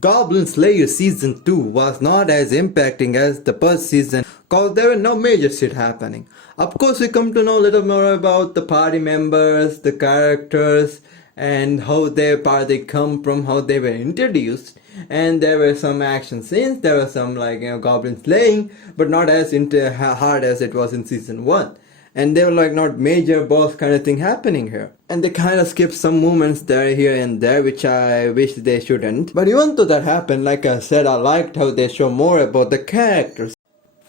Goblin Slayer Season 2 was not as impacting as the first season cause there were no major shit happening. Of course, we come to know a little more about the party members, the characters, and how their party come from, how they were introduced. And there were some action scenes, there were some goblin slaying, but not as hard as it was in Season 1. And they were like not major boss kind of thing happening here. And they kind of skipped some moments there, here and there, which I wish they shouldn't. But even though that happened, like I said, I liked how they show more about the characters.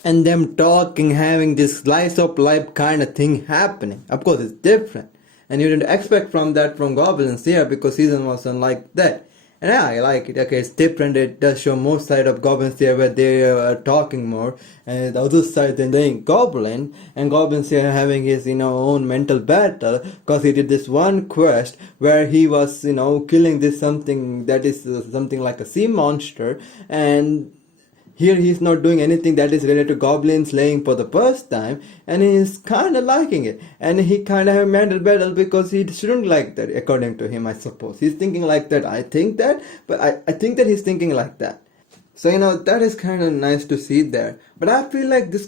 And them talking, having this slice of life kind of thing happening. Of course, it's different. And you didn't expect from that from Goblins here because season wasn't like that. And yeah, I like it. Okay, it's different. It does show more side of Goblins here where they are talking more. And the other side then they Goblin. And Goblins here having his, own mental battle. Because he did this one quest where he was, killing this something that is something like a sea monster. And here he's not doing anything that is related to goblin slaying for the first time, and he's kind of liking it. And he kind of have a mental battle because he shouldn't like that, according to him, I suppose. He's thinking like that, I think that, but I think that he's thinking like that. So, that is kind of nice to see there. But I feel like this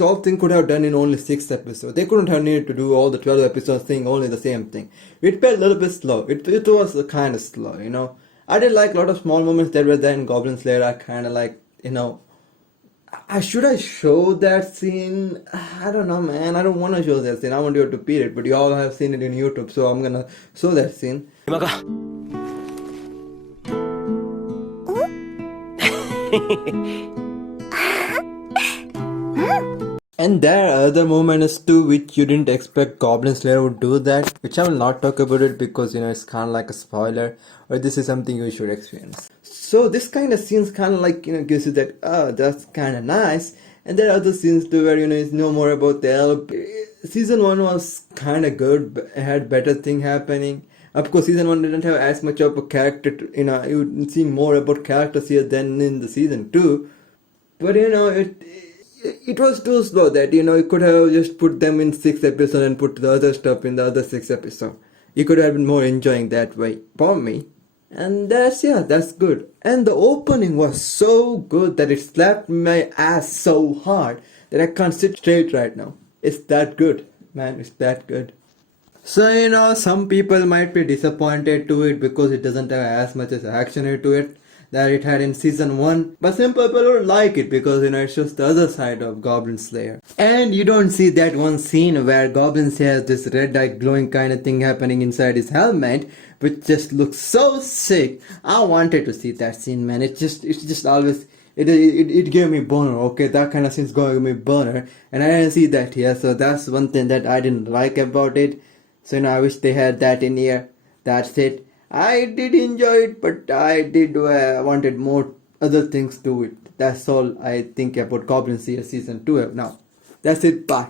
whole thing could have done in only 6 episodes. They couldn't have needed to do all the 12 episodes thing, only the same thing. It felt a little bit slow. It was kind of slow, I did like a lot of small moments that were there in Goblin Slayer. I kind of like, should I show that scene? I don't know, man. I don't want to show that scene. I want you to repeat it, but you all have seen it in YouTube, so I'm gonna show that scene. And there are other moments too which you didn't expect Goblin Slayer would do that, which I will not talk about it because it's kind of like a spoiler, or this is something you should experience. So this kind of scenes kind of like gives you that, oh, that's kind of nice. And there are other scenes too where it's no more about the help. Season 1 was kind of good, had better thing happening. Of course, season 1 didn't have as much of a character, you would see more about characters here than in the season 2. But it was too slow that, you could have just put them in 6 episodes and put the other stuff in the other 6 episodes. You could have been more enjoying that way, for me. And that's good. And the opening was so good that it slapped my ass so hard that I can't sit straight right now. It's that good, man, it's that good. So, some people might be disappointed to it because it doesn't have as much as action into it that it had in season 1, but some people would like it because it's just the other side of Goblin Slayer. And you don't see that one scene where Goblin Slayer has this red eye glowing kind of thing happening inside his helmet, which just looks so sick. I wanted to see that scene, man. It's just always it gave me boner. Okay, that kind of scene's going to give me boner, and I didn't see that here, so that's one thing that I didn't like about it. So I wish they had that in here. That's it. I did enjoy it, but I did wanted more other things to it. That's all I think about Goblin Slayer Season 2 now. That's it, bye.